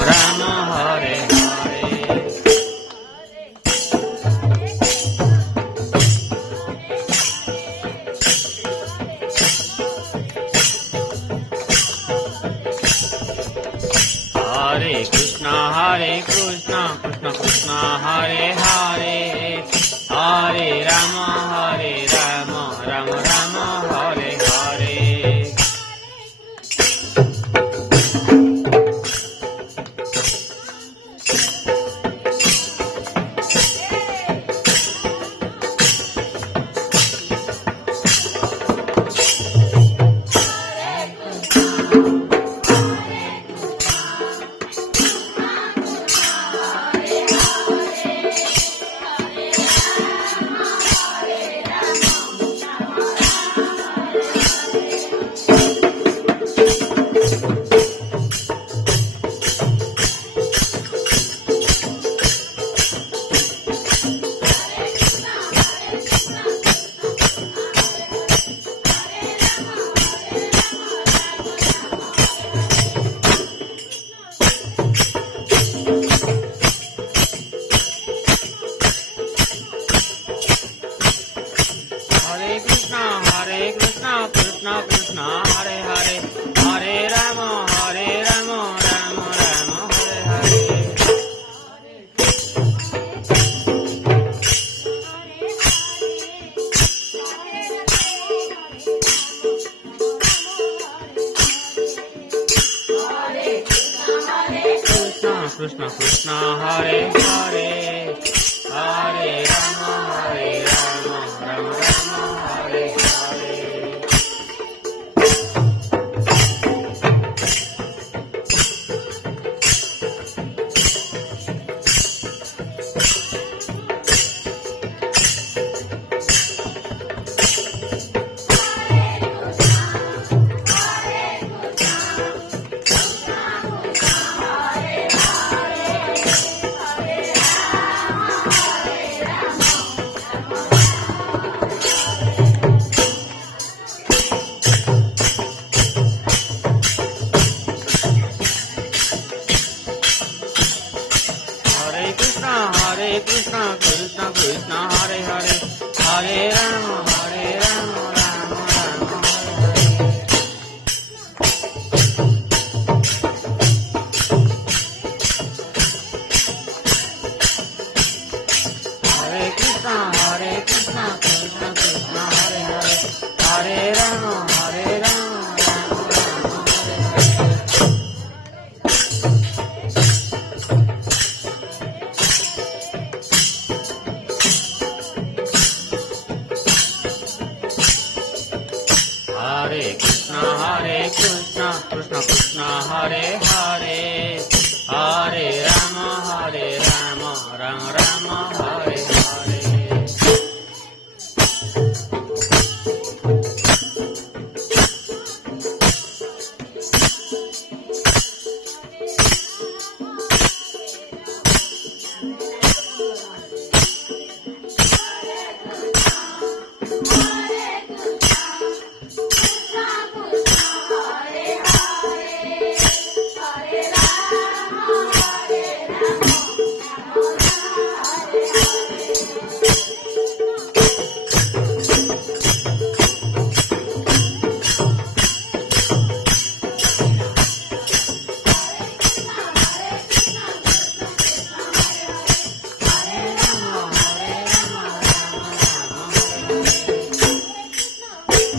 Ram Hare Hare Hare Krishna Krishna Krishna Hare Hare Hare Ram Ram Ram Hare Hare Krishna Krishna Krishna Hare Hare Hare Ram Ram Ram Hare Hare Krishna Krishna Hare Hare Hare Ram Ram Ram Hare Hare Krishna Krishna Krishna Hare Hare Hare Ram Ram Ram Hare Hare Krishna Krishna Krishna Hare Hare Hare Ram Ram Ram Hare Krishna Krishna Krishna Hare Hare